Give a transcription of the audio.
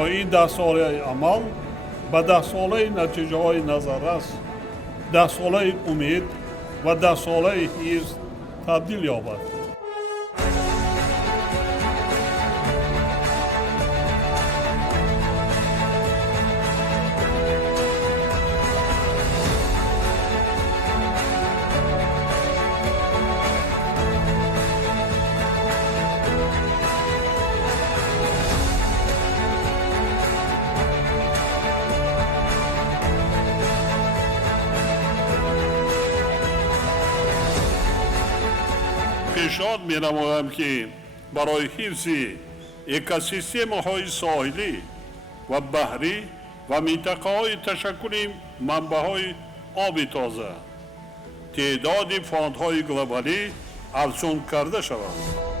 تا این 10 ساله عمل به 10 ساله نتیجه های نظررس، 10 ساله امید و 10 ساله حزب تبدیل یابد. پیشنهاد می‌نمایم که برای حفظ اکوسیستم‌های ساحلی و بحری و منطقه‌های تشکل منبع‌های آب تازه تعداد فاندهای گلوبالی افزون کرده شود.